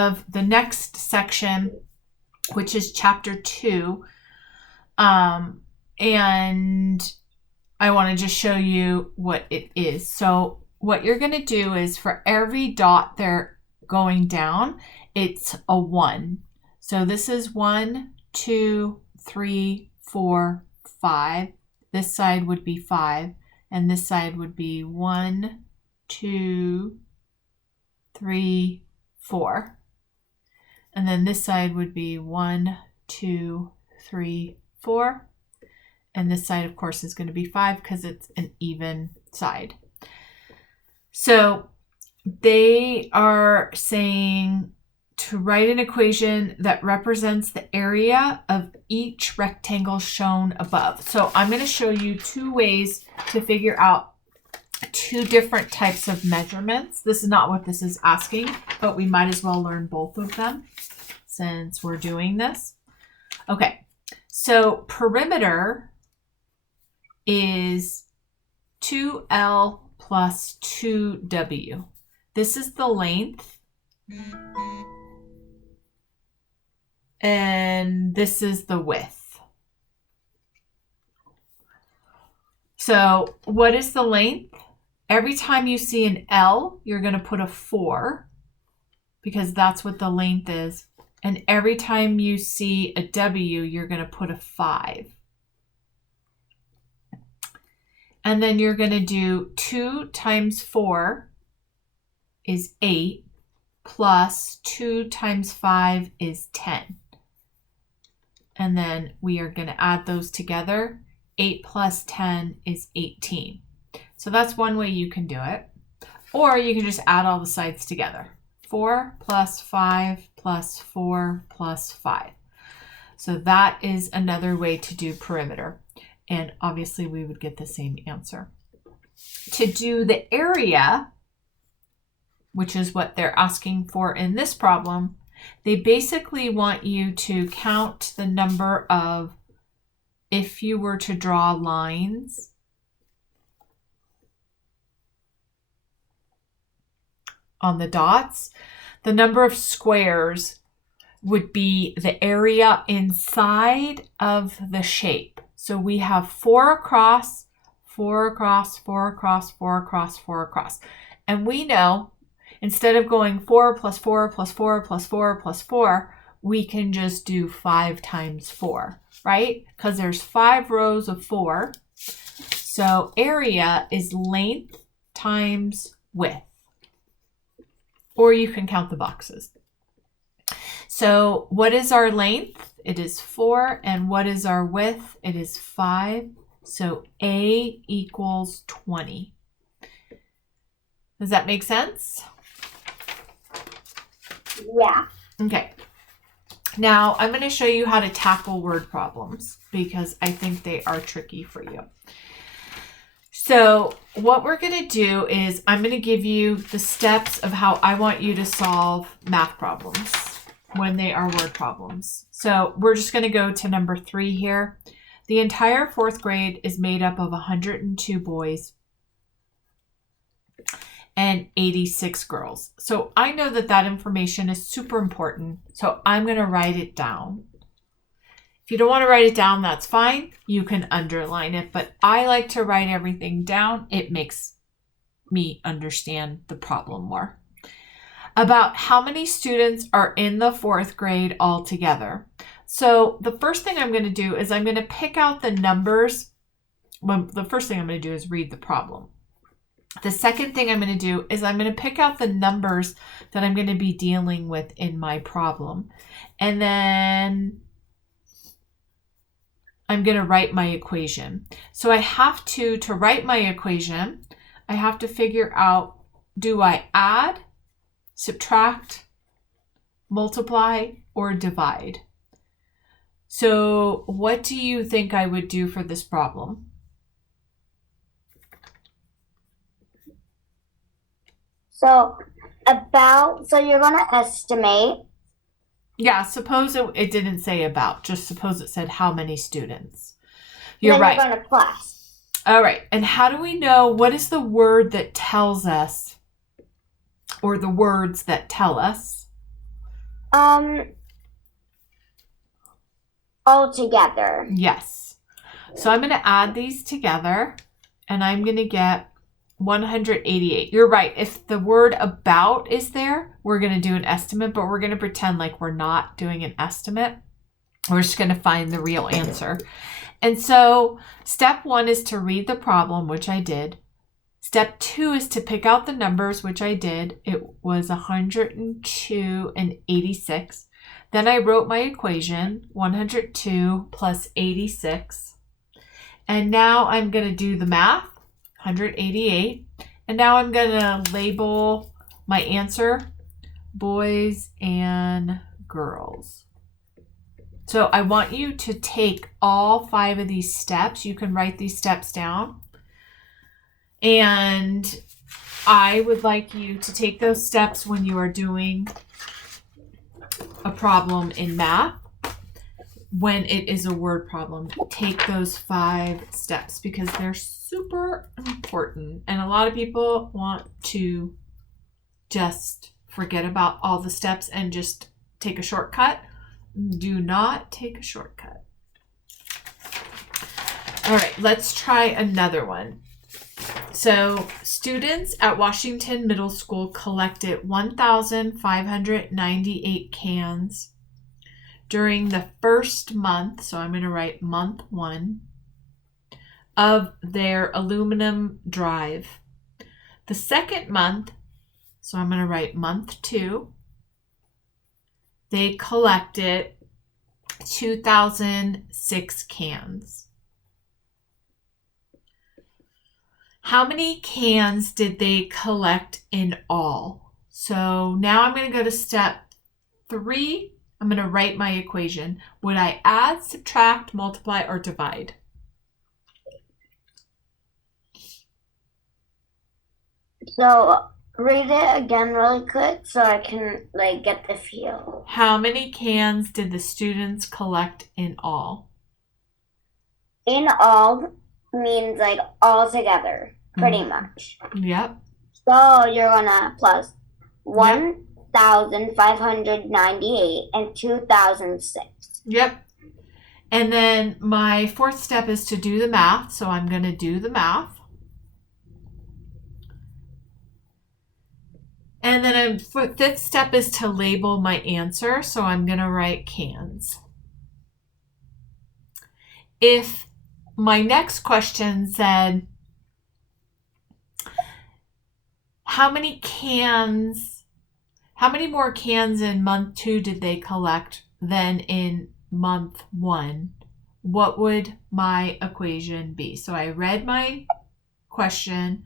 of the next section, which is chapter 2. And I want to just show you what it is. So what you're going to do is for every dot they're going down, it's a 1. So this is 1, 2, 3, 4, 5. This side would be 5. And this side would be 1, 2, 3, 4. And then this side would be 1, 2, 3, 4. And this side, of course, is going to be 5 because it's an even side. So they are saying to write an equation that represents the area of each rectangle shown above. So I'm going to show you 2 ways to figure out 2 different types of measurements. This is not what this is asking, but we might as well learn both of them since we're doing this. Okay, so perimeter is 2L plus 2W. This is the length. And this is the width. So what is the length? Every time you see an L, you're going to put a 4 because that's what the length is. And every time you see a W, you're going to put a 5. And then you're going to do 2 times 4 is 8 plus 2 times 5 is 10. And then we are going to add those together. 8 plus 10 is 18. So that's one way you can do it. Or you can just add all the sides together. 4 plus 5 plus 4 plus 5. So that is another way to do perimeter. And obviously we would get the same answer. To do the area, which is what they're asking for in this problem, they basically want you to count the number of, if you were to draw lines, on the dots, the number of squares would be the area inside of the shape. So we have 4 across, 4 across, 4 across, 4 across, 4 across. And we know instead of going 4 plus 4 plus 4 plus 4 plus 4, we can just do 5 times 4, right? Because there's 5 rows of 4. So area is length times width. Or you can count the boxes. So what is our length? It is 4. And what is our width? It is 5. So A equals 20. Does that make sense? Yeah. Okay. Now I'm going to show you how to tackle word problems because I think they are tricky for you. So what we're going to do is I'm going to give you the steps of how I want you to solve math problems when they are word problems. So we're just going to go to number 3 here. The entire 4th grade is made up of 102 boys and 86 girls. So I know that that information is super important. So I'm going to write it down. If you don't want to write it down, that's fine. You can underline it, but I like to write everything down. It makes me understand the problem more. About how many students are in the 4th grade altogether? So the first thing I'm going to do is I'm going to pick out the numbers. Well, the first thing I'm going to do is read the problem. The second thing I'm going to do is I'm going to pick out the numbers that I'm going to be dealing with in my problem. And then I'm going to write my equation. So I have to write my equation, I have to figure out, do I add, subtract, multiply, or divide? So what do you think I would do for this problem? So you're going to estimate. Yeah, suppose it didn't say about, just suppose it said how many students. You're then right. You're going to plus. All right, and how do we know what is the word that tells us, or the words that tell us Um, all together. Yes. So I'm going to add these together and I'm going to get 188. You're right. If the word about is there, we're going to do an estimate, but we're going to pretend like we're not doing an estimate. We're just going to find the real answer. And so step 1 is to read the problem, which I did. Step 2 is to pick out the numbers, which I did. It was 102 and 86. Then I wrote my equation, 102 plus 86. And now I'm going to do the math, 188. And now I'm going to label my answer, boys and girls. So I want you to take all 5 of these steps. You can write these steps down. And I would like you to take those steps when you are doing a problem in math. When it is a word problem, take those 5 steps because they're super important. And a lot of people want to just forget about all the steps and just take a shortcut. Do not take a shortcut. All right, let's try another one. So students at Washington Middle School collected 1,598 cans during the first month, so I'm going to write month 1, of their aluminum drive. The second month, so I'm going to write month 2, they collected 2,006 cans. How many cans did they collect in all? So now I'm going to go to step 3. I'm going to write my equation. Would I add, subtract, multiply, or divide? So read it again really quick so I can get the feel. How many cans did the students collect in all? In all means all together, pretty much. Yep. So you're gonna plus 1,598 and 2,006. Yep. And then my 4th step is to do the math. So I'm going to do the math. And then 5th step is to label my answer. So I'm going to write cans. If my next question said, how many more cans in month 2 did they collect than in month 1? What would my equation be? So I read my question.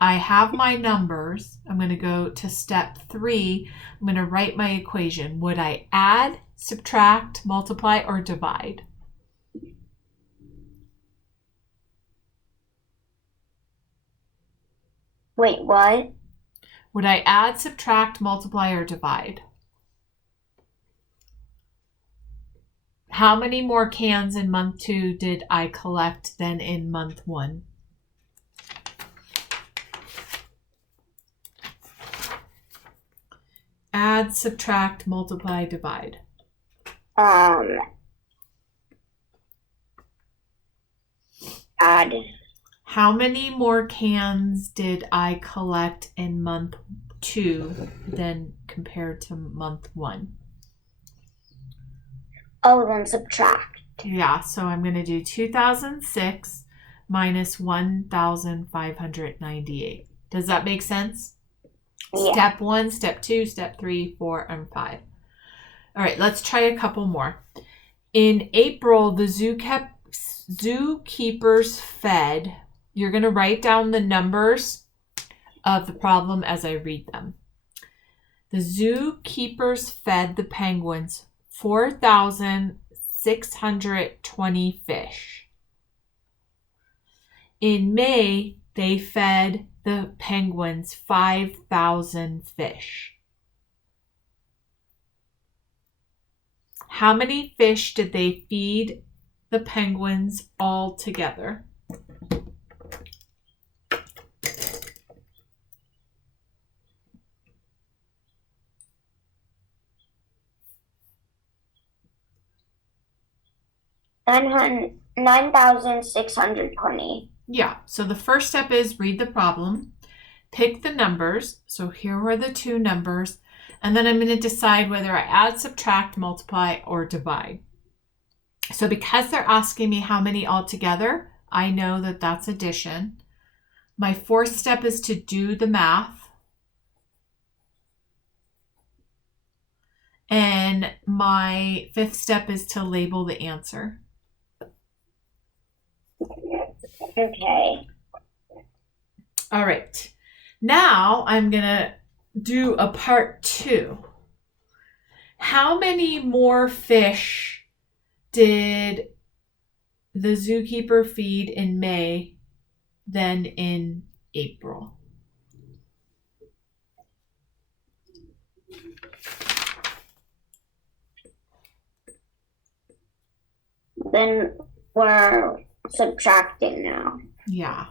I have my numbers. I'm going to go to step 3. I'm going to write my equation. Would I add, subtract, multiply, or divide? Wait, what? Would I add, subtract, multiply, or divide? How many more cans in month 2 did I collect than in month 1? Add, subtract, multiply, divide. Add. How many more cans did I collect in month 2 than compared to month 1? Oh, then subtract. Yeah, so I'm going to do 2,006 minus 1,598. Does that make sense? Yeah. Step 1, step 2, step 3, 4, and 5. All right, let's try a couple more. In April, the zookeepers fed. You're going to write down the numbers of the problem as I read them. The zookeepers fed the penguins 4,620 fish. In May, they fed the penguins 5,000 fish. How many fish did they feed the penguins all together? 9,620. Yeah, so the first step is read the problem, pick the numbers. So here were the two numbers. And then I'm going to decide whether I add, subtract, multiply, or divide. So because they're asking me how many altogether, I know that that's addition. My fourth step is to do the math. And my fifth step is to label the answer. Okay. All right. Now I'm going to do a part 2. How many more fish did the zookeeper feed in May than in April? Then we're subtracting now. Yeah.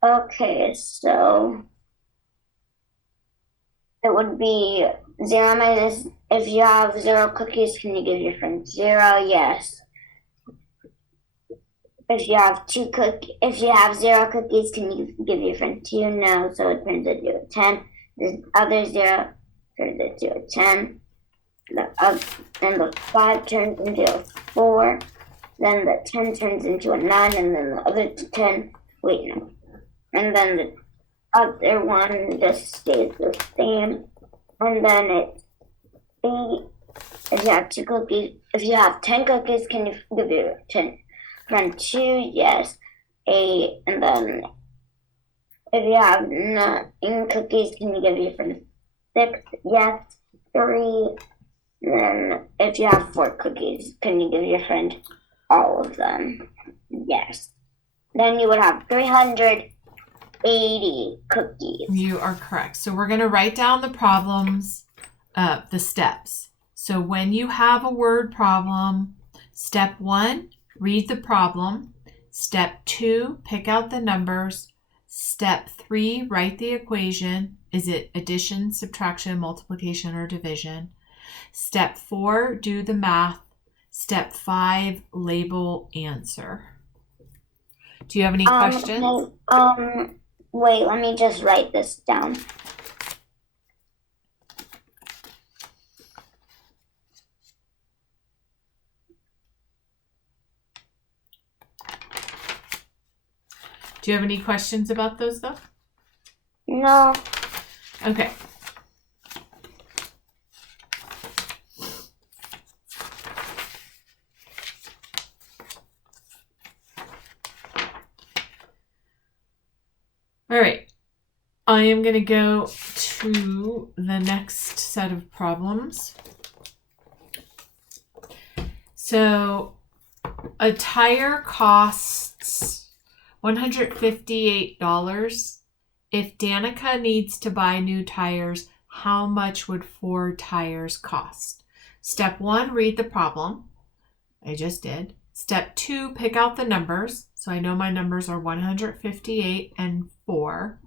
Okay, so it would be 0 minus, if you have 0 cookies, can you give your friend 0? Yes. If you have if you have 0 cookies, can you give your friend 2? No, so it turns into a 10. The other 0 turns into a 10. Then the 5 turns into a 4. Then the 10 turns into a 9, and then the other 10, wait, no. And then the other one just stays the same. And then it's 8. If you have 2 cookies, if you have 10 cookies, can you give your 10 friend 2? Yes. 8. And then if you have 9 cookies, can you give your friend 6? Yes. 3. And then if you have 4 cookies, can you give your friend all of them? Yes. Then you would have 380 cookies. You are correct. So we're going to write down the problems, the steps. So when you have a word problem, step 1, read the problem. Step 2, pick out the numbers. Step 3, write the equation. Is it addition, subtraction, multiplication, or division? Step 4, do the math. Step 5, label answer. Do you have any questions? Wait, let me just write this down. Do you have any questions about those though? No. Okay. All right. I am going to go to the next set of problems. So a tire costs $158. If Danica needs to buy new tires, how much would 4 tires cost? Step 1, read the problem. I just did. Step 2, pick out the numbers. So I know my numbers are 158 and 4.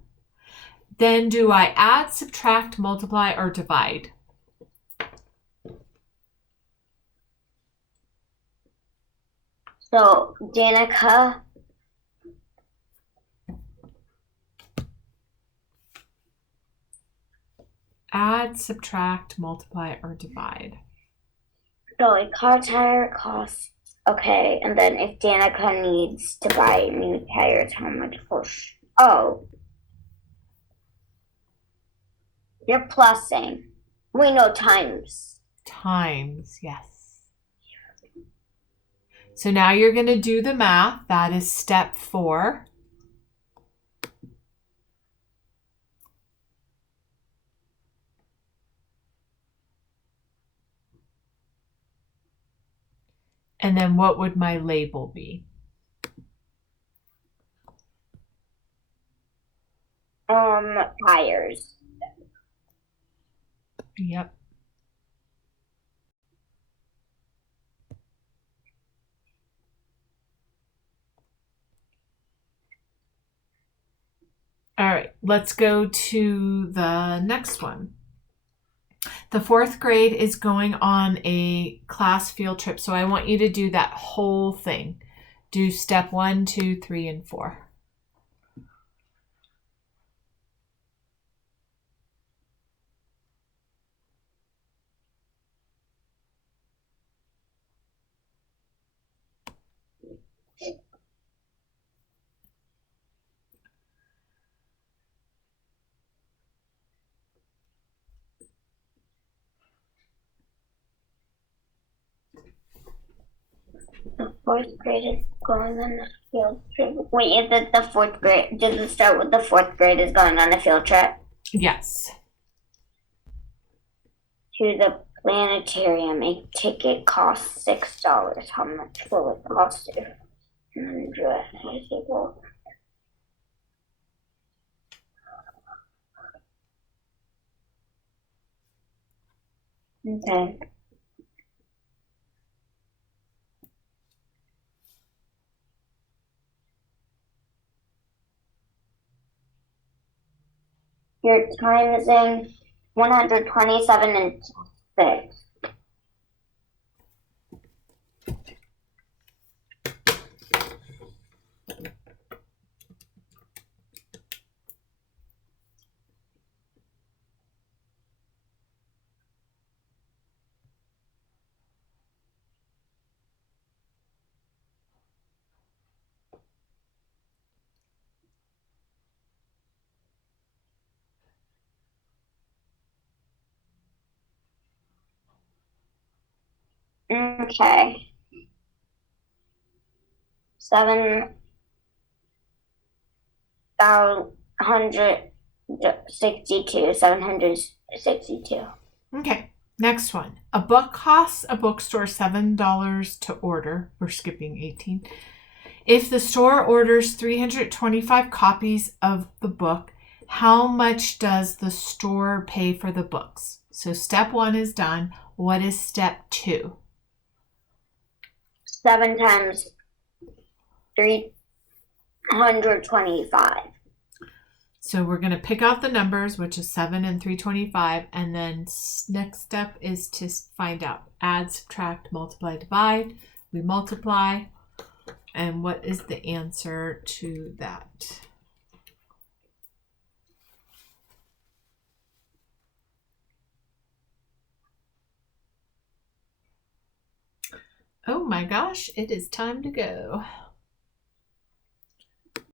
Then do I add, subtract, multiply, or divide? So, Danica, Add, subtract, multiply, or divide. so a car tire costs, okay, and then if Danica needs to buy new tires, how much for? Oh, you're plussing. We know times. Times, yes. So now you're going to do the math. That is step 4. And then what would my label be? Tires. Yep. All right, let's go to the next one. The fourth grade is going on a class field trip, so I want you to do that whole thing. Do step 1, 2, 3, and 4. The fourth grade is going on a field trip. Wait, is it the fourth grade? Does it start with the fourth grade is going on a field trip? Yes. To the planetarium. A ticket costs $6. How much will it cost you? 100. Okay. Your time is in 127 and 6. Okay. 762. Okay. Next one. A book costs a bookstore $7 to order. We're skipping 18. If the store orders 325 copies of the book, how much does the store pay for the books? So step 1 is done. What is step 2? 7 times 325. So we're going to pick out the numbers, which is 7 and 325, and then next step is to find out. Add, subtract, multiply, divide. We multiply. And what is the answer to that? Oh my gosh, it is time to go.